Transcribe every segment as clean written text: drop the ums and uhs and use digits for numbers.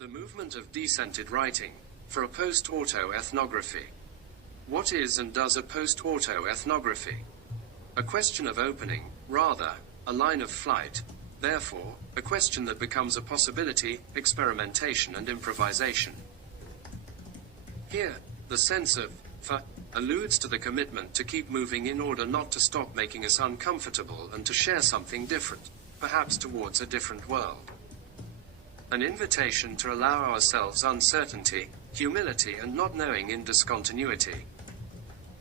The movement of decentered writing, for a post-autoethnography. What is and does a post-autoethnography? A question of opening, rather, a line of flight, therefore, a question that becomes a possibility, experimentation and improvisation. Here, the sense of for alludes to the commitment to keep moving in order not to stop making us uncomfortable and to share something different, perhaps towards a different world. An invitation to allow ourselves uncertainty, humility and not knowing in discontinuity.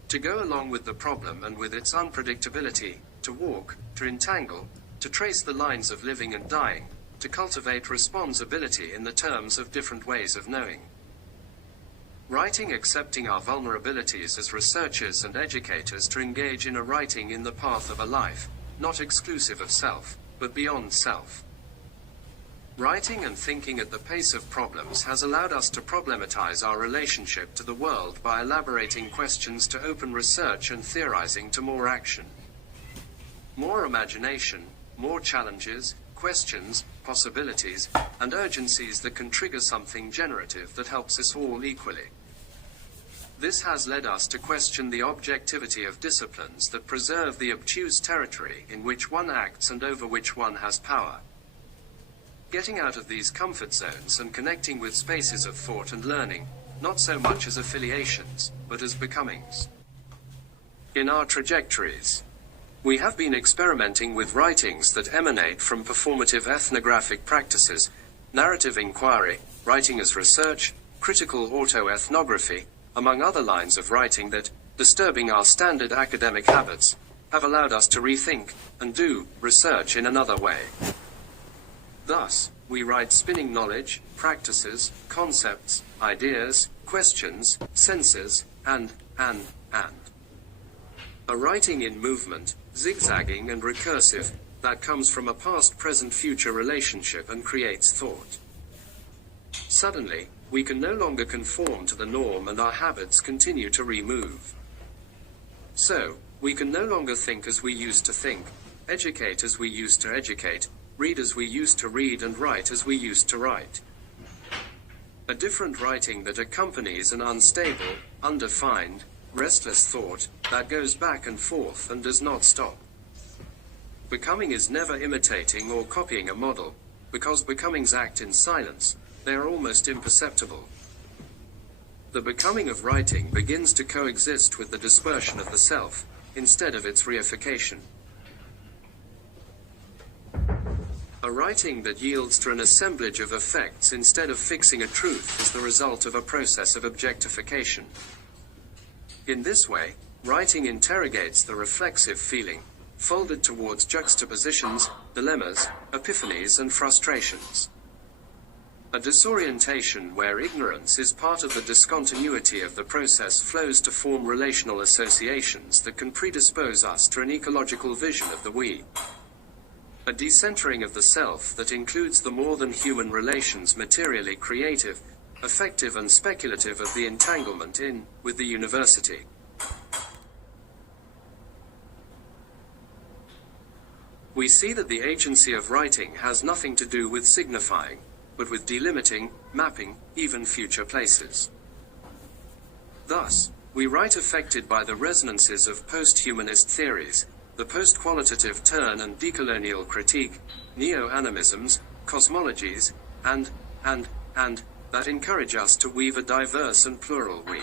To go along with the problem and with its unpredictability, to walk, to entangle, to trace the lines of living and dying, to cultivate responsibility in the terms of different ways of knowing. Writing accepting our vulnerabilities as researchers and educators to engage in a writing in the path of a life, not exclusive of self, but beyond self. Writing and thinking at the pace of problems has allowed us to problematize our relationship to the world by elaborating questions to open research and theorizing to more action. More imagination, more challenges, questions, possibilities, and urgencies that can trigger something generative that helps us all equally. This has led us to question the objectivity of disciplines that preserve the obtuse territory in which one acts and over which one has power. Getting out of these comfort zones and connecting with spaces of thought and learning, not so much as affiliations, but as becomings. In our trajectories, we have been experimenting with writings that emanate from performative ethnographic practices, narrative inquiry, writing as research, critical autoethnography, among other lines of writing that, disturbing our standard academic habits, have allowed us to rethink and do research in another way. Thus, we write spinning knowledge, practices, concepts, ideas, questions, senses, and. A writing in movement, zigzagging and recursive, that comes from a past-present-future relationship and creates thought. Suddenly, we can no longer conform to the norm and our habits continue to remove. So, we can no longer think as we used to think, educate as we used to educate, read as we used to read and write as we used to write. A different writing that accompanies an unstable, undefined, restless thought, that goes back and forth and does not stop. Becoming is never imitating or copying a model, because becomings act in silence, they are almost imperceptible. The becoming of writing begins to coexist with the dispersion of the self, instead of its reification. A writing that yields to an assemblage of effects instead of fixing a truth is the result of a process of objectification. In this way, writing interrogates the reflexive feeling, folded towards juxtapositions, dilemmas, epiphanies and frustrations. A disorientation where ignorance is part of the discontinuity of the process flows to form relational associations that can predispose us to an ecological vision of the we. A decentering of the self that includes the more than human relations materially creative, effective and speculative of the entanglement in, with the university. We see that the agency of writing has nothing to do with signifying, but with delimiting, mapping, even future places. Thus, we write affected by the resonances of post-humanist theories, the post-qualitative turn and decolonial critique, neo-animisms, cosmologies, and that encourage us to weave a diverse and plural we.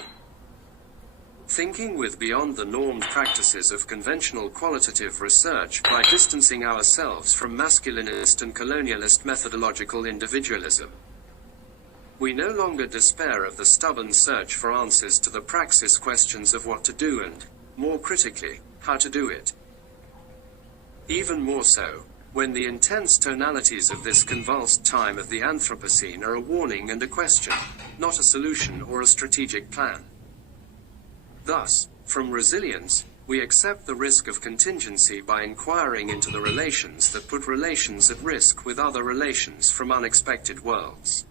Thinking with beyond the normed practices of conventional qualitative research by distancing ourselves from masculinist and colonialist methodological individualism. We no longer despair of the stubborn search for answers to the praxis questions of what to do and, more critically, how to do it. Even more so, when the intense tonalities of this convulsed time of the Anthropocene are a warning and a question, not a solution or a strategic plan. Thus, from resilience, we accept the risk of contingency by inquiring into the relations that put relations at risk with other relations from unexpected worlds.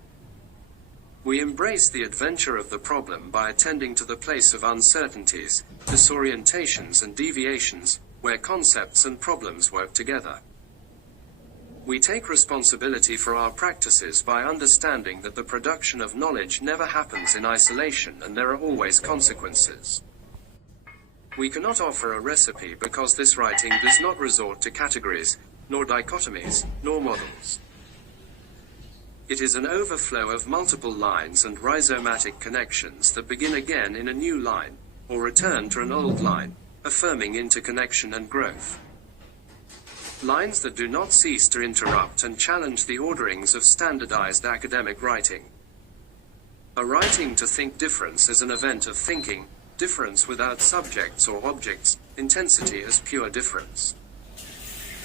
We embrace the adventure of the problem by attending to the place of uncertainties, disorientations and deviations, where concepts and problems work together. We take responsibility for our practices by understanding that the production of knowledge never happens in isolation and there are always consequences. We cannot offer a recipe because this writing does not resort to categories, nor dichotomies, nor models. It is an overflow of multiple lines and rhizomatic connections that begin again in a new line, or return to an old line, affirming interconnection and growth. Lines that do not cease to interrupt and challenge the orderings of standardized academic writing. A writing to think difference is an event of thinking, difference without subjects or objects, intensity as pure difference.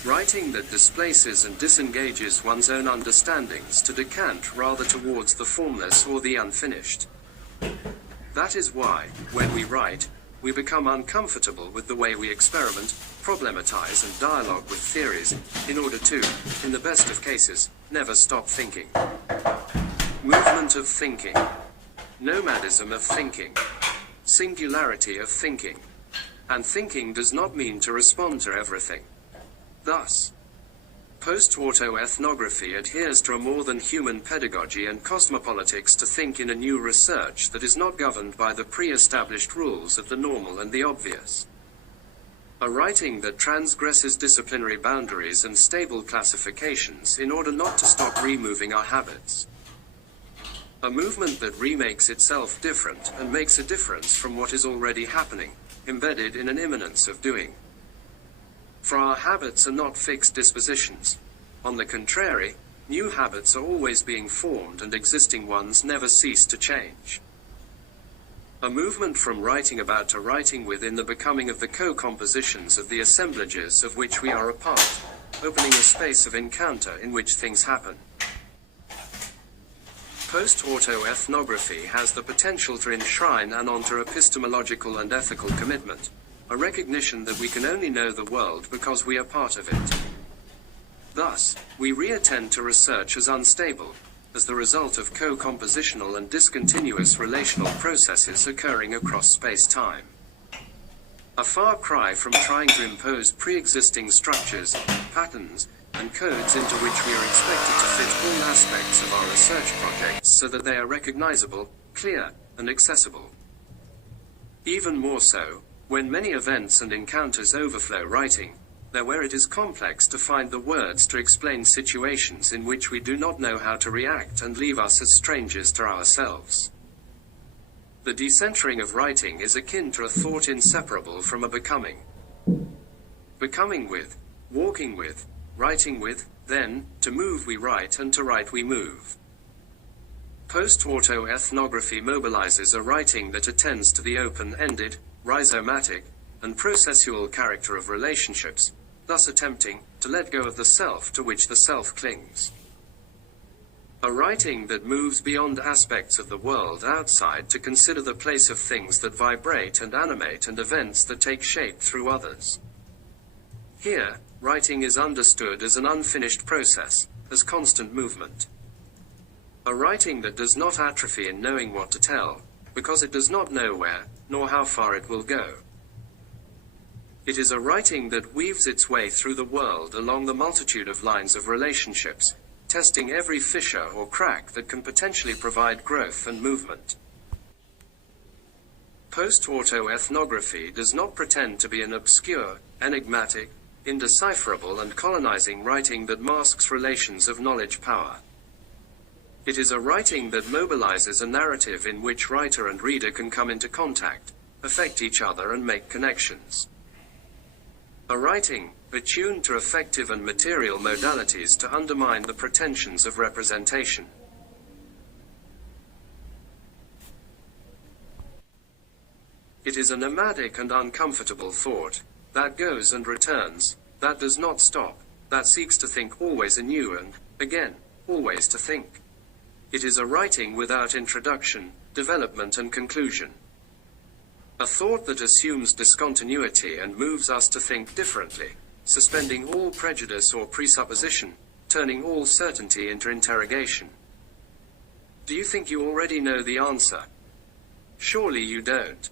Writing that displaces and disengages one's own understandings to decant rather towards the formless or the unfinished. That is why, when we write, we become uncomfortable with the way we experiment, problematize and dialogue with theories, in order to, in the best of cases, never stop thinking. Movement of thinking. Nomadism of thinking. Singularity of thinking. And thinking does not mean to respond to everything. Thus, post-autoethnography adheres to a more than human pedagogy and cosmopolitics to think in a new research that is not governed by the pre-established rules of the normal and the obvious. A writing that transgresses disciplinary boundaries and stable classifications in order not to stop removing our habits. A movement that remakes itself different and makes a difference from what is already happening, embedded in an immanence of doing. For our habits are not fixed dispositions. On the contrary, new habits are always being formed and existing ones never cease to change. A movement from writing about to writing within the becoming of the co-compositions of the assemblages of which we are a part, opening a space of encounter in which things happen. Post-autoethnography has the potential to enshrine an onto epistemological and ethical commitment, a recognition that we can only know the world because we are part of it. Thus, we reattend to research as unstable, as the result of co-compositional and discontinuous relational processes occurring across space-time. A far cry from trying to impose pre-existing structures, patterns, and codes into which we are expected to fit all aspects of our research projects so that they are recognizable, clear, and accessible. Even more so, when many events and encounters overflow writing, there where it is complex to find the words to explain situations in which we do not know how to react and leave us as strangers to ourselves. The decentering of writing is akin to a thought inseparable from a becoming. Becoming with, walking with, writing with, then, to move we write and to write we move. Post-autoethnography mobilizes a writing that attends to the open-ended, rhizomatic, and processual character of relationships, thus attempting to let go of the self to which the self clings. A writing that moves beyond aspects of the world outside to consider the place of things that vibrate and animate and events that take shape through others. Here, writing is understood as an unfinished process, as constant movement. A writing that does not atrophy in knowing what to tell, because it does not know where, nor how far it will go. It is a writing that weaves its way through the world along the multitude of lines of relationships, testing every fissure or crack that can potentially provide growth and movement. Post-autoethnography does not pretend to be an obscure, enigmatic, indecipherable and colonizing writing that masks relations of knowledge power. It is a writing that mobilizes a narrative in which writer and reader can come into contact, affect each other and make connections. A writing, attuned to effective and material modalities to undermine the pretensions of representation. It is a nomadic and uncomfortable thought, that goes and returns, that does not stop, that seeks to think always anew and, again, always to think. It is a writing without introduction, development and conclusion. A thought that assumes discontinuity and moves us to think differently, suspending all prejudice or presupposition, turning all certainty into interrogation. Do you think you already know the answer? Surely you don't.